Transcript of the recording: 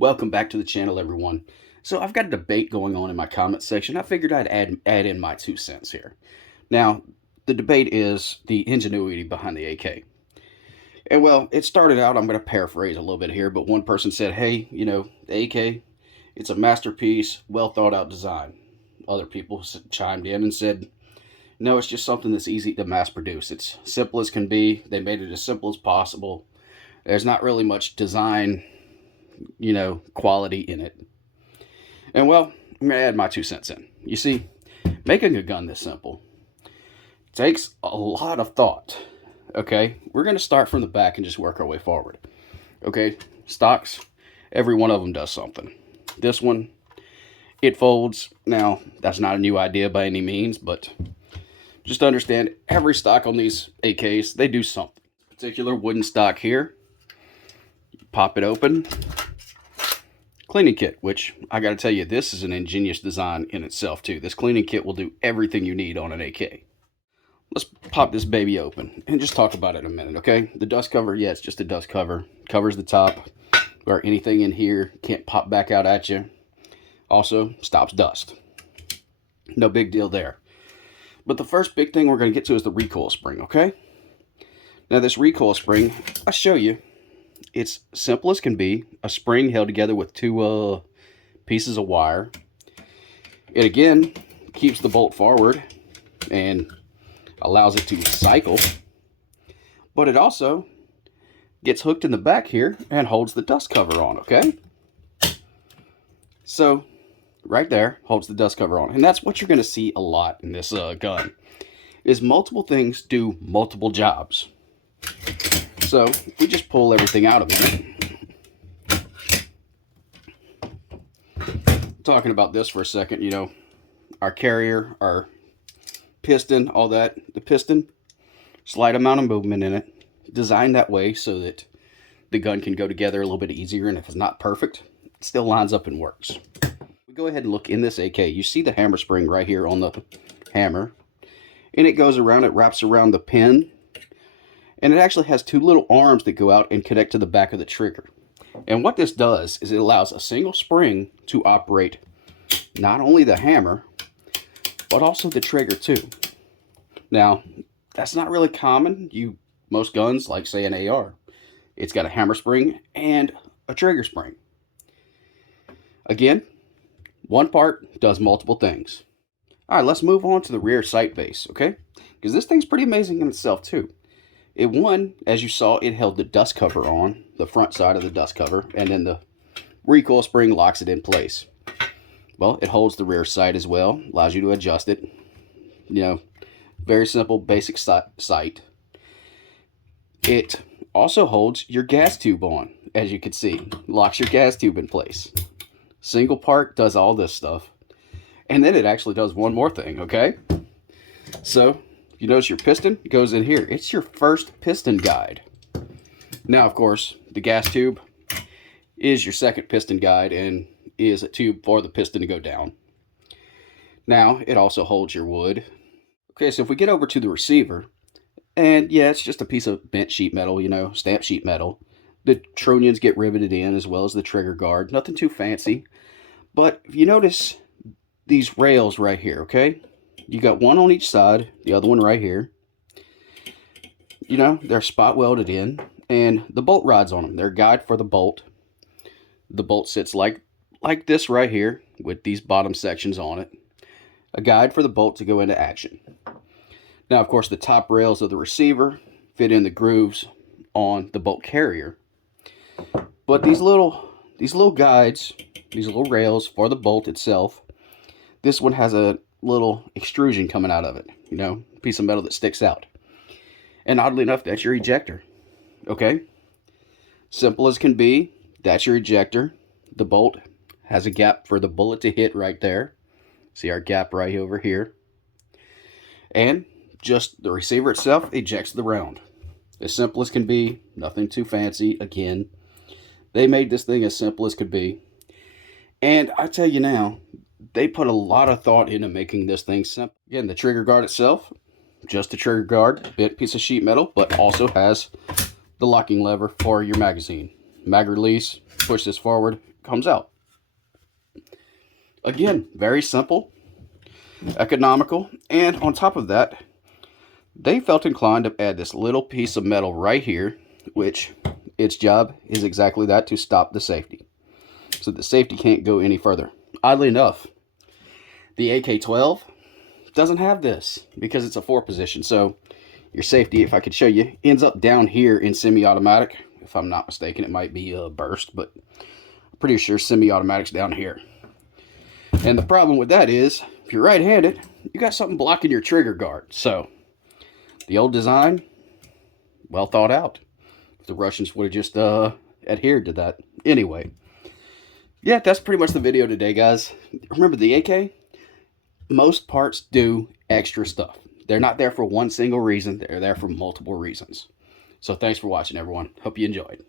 Welcome back to the channel, everyone. So I've got a debate going on in my comment section. I figured I'd add in my 2 cents here. Now, the debate is the ingenuity behind the AK. And well, it started out, I'm going to paraphrase a little bit here, but one person said, hey, the AK, it's a masterpiece, well thought out design. Other people chimed in and said, no, it's just something that's easy to mass produce. It's simple as can be. They made it as simple as possible. There's not really much design quality in it. And well, I'm going to add my 2 cents in. You see, making a gun this simple takes a lot of thought. Okay, we're going to start from the back and just work our way forward. Okay, stocks, every one of them does something. This one, it folds. Now, that's not a new idea by any means, but just understand every stock on these AKs, they do something. Particular wooden stock here, pop it open. Cleaning kit, which I got to tell you, this is an ingenious design in itself too. This cleaning kit will do everything you need on an AK. Let's pop this baby open and just talk about it in a minute, okay? The dust cover, yeah, it's just a dust cover. Covers the top, or anything in here can't pop back out at you. Also, stops dust. No big deal there. But the first big thing we're going to get to is the recoil spring, okay? Now this recoil spring, I'll show you. It's simple as can be. A spring held together with two pieces of wire. It again keeps the bolt forward and allows it to cycle. But it also gets hooked in the back here and holds the dust cover on, okay? So right there holds the dust cover on. And that's what you're going to see a lot in this gun. Is multiple things do multiple jobs. So if we just pull everything out of it, talking about this for a second, our carrier, our piston, all that, the piston, slight amount of movement in it, designed that way so that the gun can go together a little bit easier, and if it's not perfect, it still lines up and works. We go ahead and look in this AK. You see the hammer spring right here on the hammer, and it goes around, it wraps around the pin. And it actually has two little arms that go out and connect to the back of the trigger. And what this does is it allows a single spring to operate not only the hammer, but also the trigger too. Now, that's not really common. Most guns, like say an AR, it's got a hammer spring and a trigger spring. Again, one part does multiple things. All right, let's move on to the rear sight base, okay? Because this thing's pretty amazing in itself too. As you saw, it held the dust cover on, the front side of the dust cover, and then the recoil spring locks it in place. Well, it holds the rear sight as well, allows you to adjust it. Very simple, basic sight. It also holds your gas tube on, as you can see. Locks your gas tube in place. Single part does all this stuff. And then it actually does one more thing, okay? So you notice your piston goes in here. It's your first piston guide. Now, of course, the gas tube is your second piston guide and is a tube for the piston to go down. Now, it also holds your wood. Okay, so if we get over to the receiver, and yeah, it's just a piece of bent sheet metal, stamped sheet metal. The trunnions get riveted in as well as the trigger guard. Nothing too fancy. But if you notice these rails right here, okay? You got one on each side, the other one right here. They're spot welded in, and the bolt rods on them. They're a guide for the bolt. The bolt sits like this right here with these bottom sections on it. A guide for the bolt to go into action. Now, of course, the top rails of the receiver fit in the grooves on the bolt carrier. But these little guides, these little rails for the bolt itself, this one has a little extrusion coming out of it, piece of metal that sticks out. And oddly enough, that's your ejector. Okay, simple as can be. That's your ejector. The bolt has a gap for the bullet to hit right there. See our gap right over here. And just the receiver itself ejects the round. As simple as can be. Nothing too fancy. Again, they made this thing as simple as could be. And I tell you now, they put a lot of thought into making this thing simple. Again, the trigger guard itself, just a trigger guard, bent piece of sheet metal, but also has the locking lever for your magazine. mag release, push this forward, comes out. Again, very simple, economical, and on top of that, they felt inclined to add this little piece of metal right here, which its job is exactly that, to stop the safety. So the safety can't go any further. Oddly enough, the AK-12 doesn't have this because it's a 4-position. So your safety, if I could show you, ends up down here in semi-automatic. If I'm not mistaken, it might be a burst, but I'm pretty sure semi-automatic's down here. And the problem with that is, if you're right-handed, you got something blocking your trigger guard. So the old design, well thought out. If the Russians would have just adhered to that. Anyway, yeah, that's pretty much the video today, guys. Remember, the AK, most parts do extra stuff. They're not there for one single reason. They're there for multiple reasons. So thanks for watching, everyone. Hope you enjoyed.